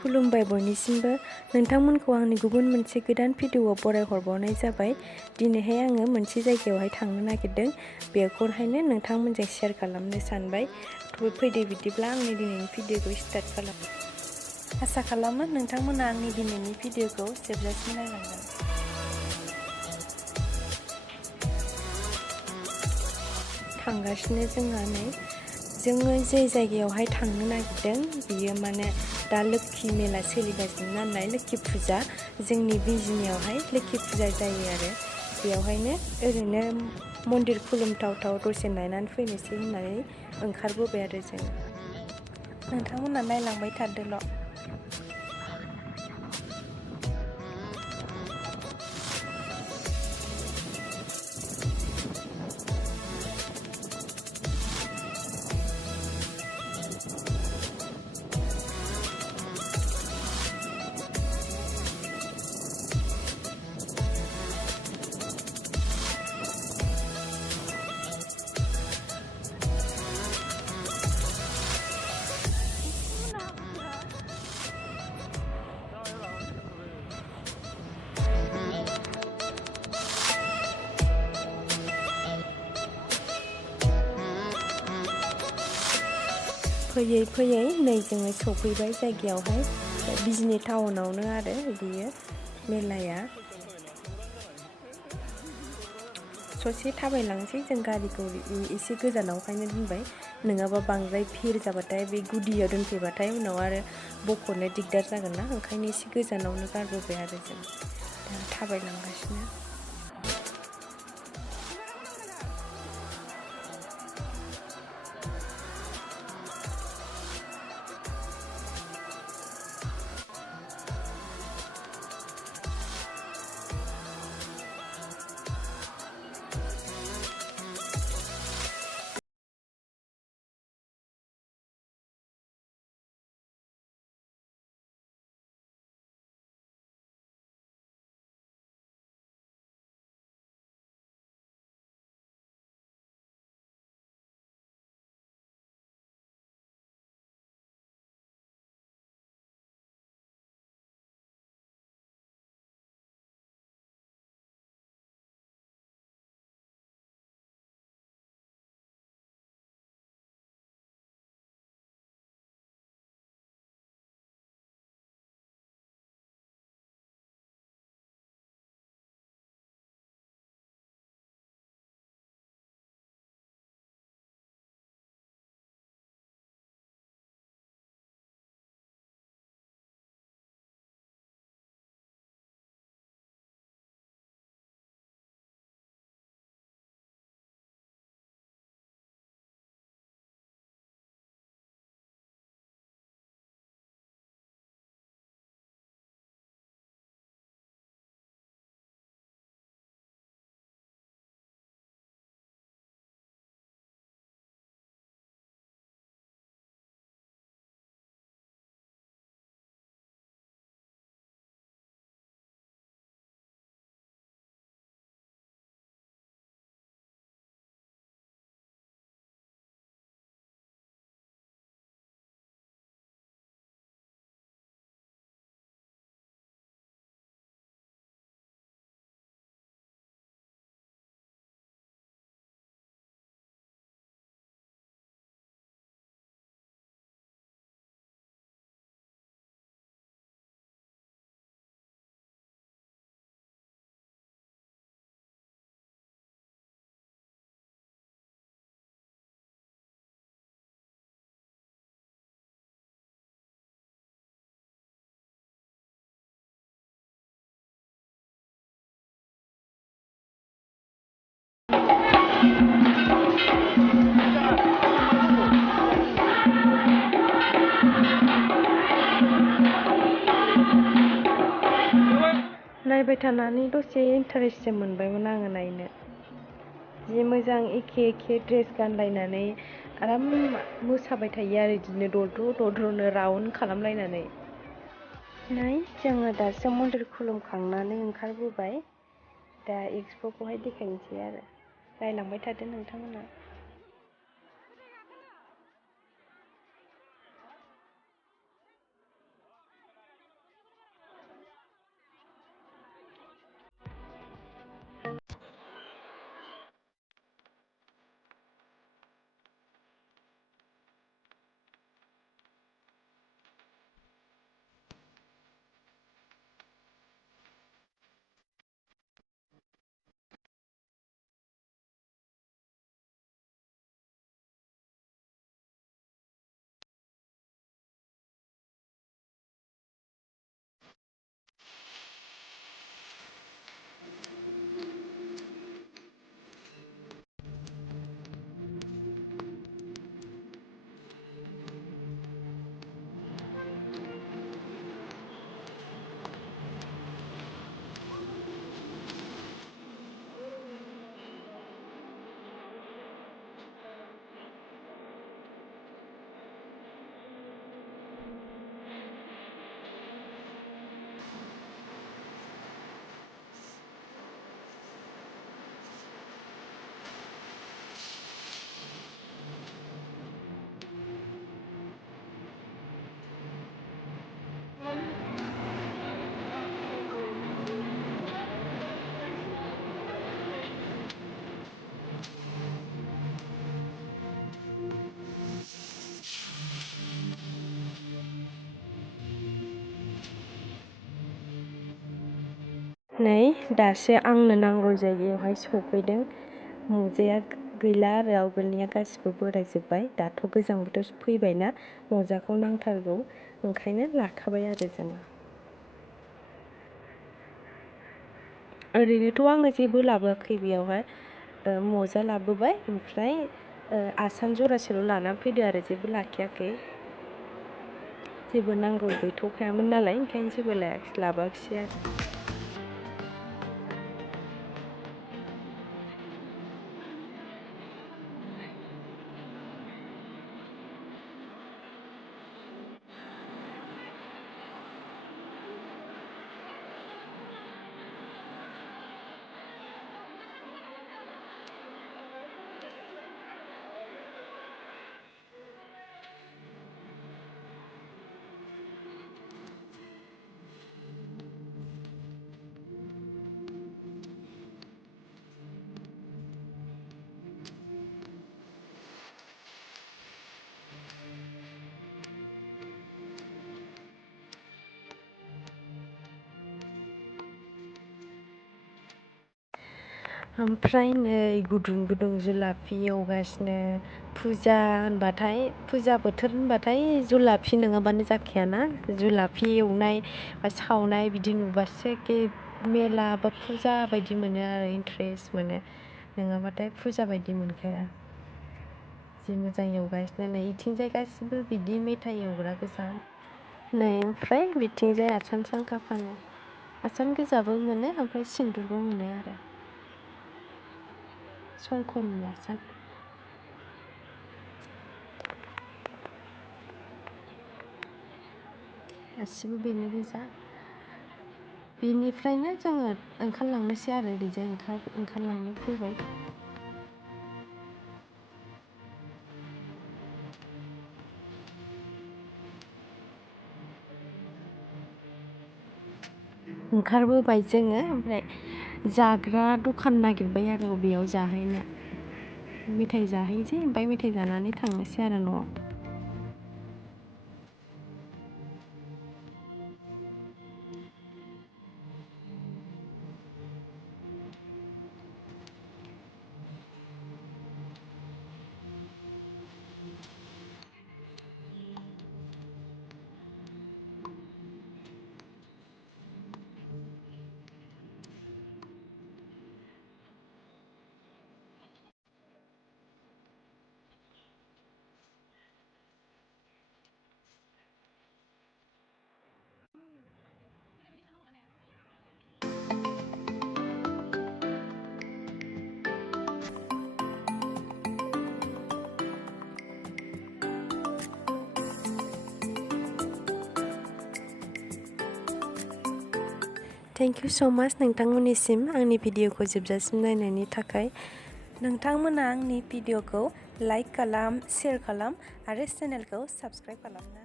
खुलुमबाय बयनिसिमबो नोंथांमोनखौ आंनि गुबुन मोनसे गोदान भिडिअआव बरायहरबावनाय जाबाय। दिनैहाय आङो मोनसे जायगायावहाय थांनो नागिरदों, बेखौहायनो नोंथांमोनजों शेयार खालामनो सानबाय। फैदो बिदिब्ला आंनि दिनैनि भिडिअखौ स्टार्ट खालाम। आसा खालामो नोंथांमोना आंनि दिनैनि भिडिअखौ जोबजासिम नायलांगोन। थांगासिनो जोङो जे जायगायावहाय थांनो नागिरदों बियो माने दा लोक्षि मेला सोलिगासिनो नालाय, लोक्षि फुजा जोंनि बिजनियावहाय लोक्षि फुजा जायो आरो बेयावहायनो ओरैनो मन्दिर खुलुमथावथाव दसे नायनानै फैनोसै होननानै ओंखारबोबाय आरो जों। नोंथांमोना नायलांबाय थादोल'। फैयै फैयै नै जोङो सफैबाय जायगायावहाय, बिजनि टाउनावनो आरो बियो मेलाया। ससे थाबायलांसै जों, गारिखौ एसे गोजानावखायनो दोनबाय, नङाबा बांद्राय भिर जाबाथाय बे गुदियाव दोनफैबाथाय उनाव आरो बख'नो दिगदार जागोन ना, ओंखायनो एसे गोजानावनो गारबोबाय आरो जों दा थाबायलांगासिनो। नायबाय थानानै दसे इन्टारेस्टसो मोनबायमोन आङो नायनो। जि मोजां एखे एखे ड्रेस गानलायनानै आराम मोसाबाय थायो आरो बिदिनो दद्र'नो राउन्ड खालामलायनानै। नै जोङो दासो मन्दिर खुलुमखांनानै ओंखारबोबाय, दा एक्सप'खौहाय देखायनोसै आरो नायलांबाय थादो नोंथांमोना। नै दासो आंनो नांगौ जायगायावहाय सफैदों। मजाया गैला आरो आवगोलनिया गासिबो बोरायजोब्बाय। दाथ' गोजां बोथोर फैबायना मजाखौ नांथारगौ, ओंखायनो लाखाबाय आरो जोङो। ओरैनोथ' आङो जेबो लाबोआखै बेयावहाय, मजा लाबोबाय ओमफ्राय आसान जरासेल' लानानै फैदो आरो जेबो लाखियाखै। जेबो नांगौ गैथ'खायामोन नालाय ओंखायनो जेबो लाबोआखिसै आरो। ओमफ्राय नै गुदुं गुदुं जुलाफि एवगासिनो। फुजा बोथोर होनबाथाय जुलाफि नङाबानो जाखायाना। जुलाफि एवनाय बा सावनाय बिदि नुबासो एखे मेला बा फुजा बायदि मोनो आरो इन्टारेस्ट मोनो, नङाबाथाय फुजा बायदि मोनखाया। जि मोजां एवगासिनो नै इथिंजाय गासिबो बिदि मेथाइ एवग्रा गोजा। नै ओमफ्राय बिथिंजाय आसान सांखा फानो। आसान गोजाबो मोनो ओमफ्राय सिन्दुरबो मोनो आरो। संख'नि आसान। गासिबो बेनो गोजा। बेनिफ्रायनो जोङो ओंखारलांनोसै आरो ओरैजाय ओंखारलांनो फैबाय। ओंखारबोबाय जोङो, ओमफ्राय जाग्रा दखान नागिरबाय आरो बबेयाव जाहैनो। मेथाइ जाहैनोसै ओमफ्राय मेथाइ जानानै थांनोसै आरो न'आव। थेंक इउ स' माच नोंथांमोननिसिम आंनि भिडिअखौ जोबजासिम नायनायनि थाखाय। नोंथांमोना आंनि भिडिअखौ लाइक खालाम, शेयार खालाम आरो चेनेलखौ साबस्क्राइब खालाम।